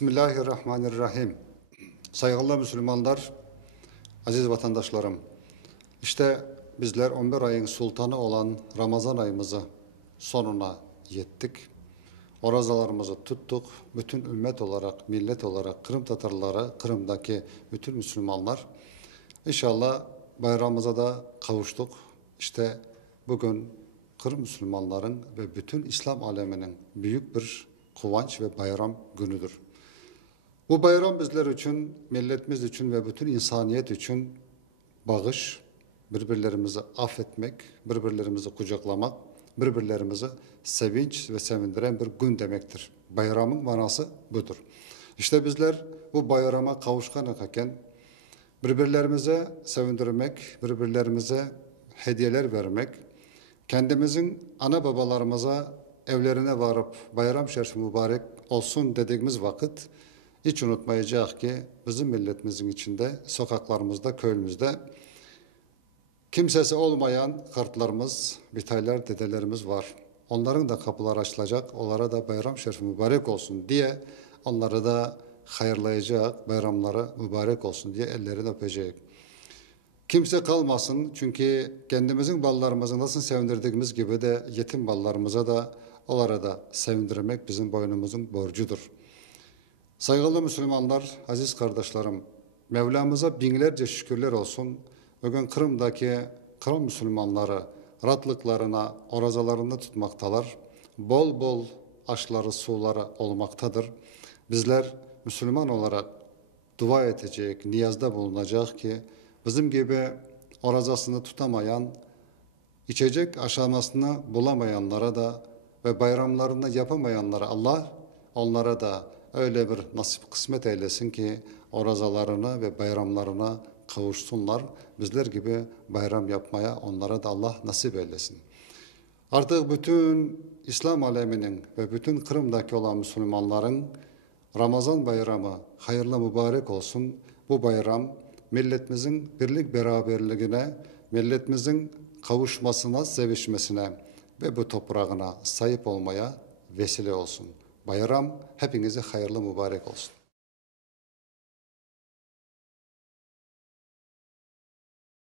Bismillahirrahmanirrahim. Saygılı Müslümanlar, aziz vatandaşlarım. İşte bizler 11 ayın sultanı olan Ramazan ayımızı sonuna yettik. Orazalarımızı tuttuk. Bütün ümmet olarak, millet olarak Kırım Tatarları, Kırım'daki bütün Müslümanlar. İnşallah bayramımıza da kavuştuk. İşte bugün Kırım Müslümanların ve bütün İslam aleminin büyük bir kıvanç ve bayram günüdür. Bu bayram bizler için, milletimiz için ve bütün insaniyet için bağış, birbirlerimizi affetmek, birbirlerimizi kucaklamak, birbirlerimizi sevinç ve sevindiren bir gün demektir. Bayramın manası budur. İşte bizler bu bayrama kavuşkan iken birbirlerimize sevindirmek, birbirlerimize hediyeler vermek, kendimizin ana babalarımıza evlerine varıp bayram şerifi mübarek olsun dediğimiz vakit hiç unutmayacak ki bizim milletimizin içinde, sokaklarımızda, köyümüzde kimsesi olmayan kartlarımız, bitaylar, dedelerimiz var. Onların da kapıları açılacak, onlara da bayram şerifi mübarek olsun diye onları da hayırlayacak, bayramları mübarek olsun diye ellerini öpecek. Kimse kalmasın çünkü kendimizin ballarımızı nasıl sevindirdiğimiz gibi de yetim ballarımıza da onlara da sevindirmek bizim boynumuzun borcudur. Saygılı Müslümanlar, aziz kardeşlerim, Mevlamıza binlerce şükürler olsun. Bugün Kırım'daki Kırım Müslümanları rahatlıklarına, orazalarında tutmaktalar. Bol bol aşları, suları olmaktadır. Bizler Müslüman olarak dua edecek, niyazda bulunacak ki bizim gibi orazasını tutamayan, içecek aşamasını bulamayanlara da ve bayramlarını yapamayanlara Allah onlara da öyle bir nasip kısmet eylesin ki orazalarını ve bayramlarına kavuşsunlar. Bizler gibi bayram yapmaya onlara da Allah nasip eylesin. Artık bütün İslam aleminin ve bütün Kırım'daki olan Müslümanların Ramazan bayramı hayırlı mübarek olsun. Bu bayram milletimizin birlik beraberliğine, milletimizin kavuşmasına, sevişmesine ve bu toprağına sahip olmaya vesile olsun. Bayram hepinize hayırlı mübarek olsun.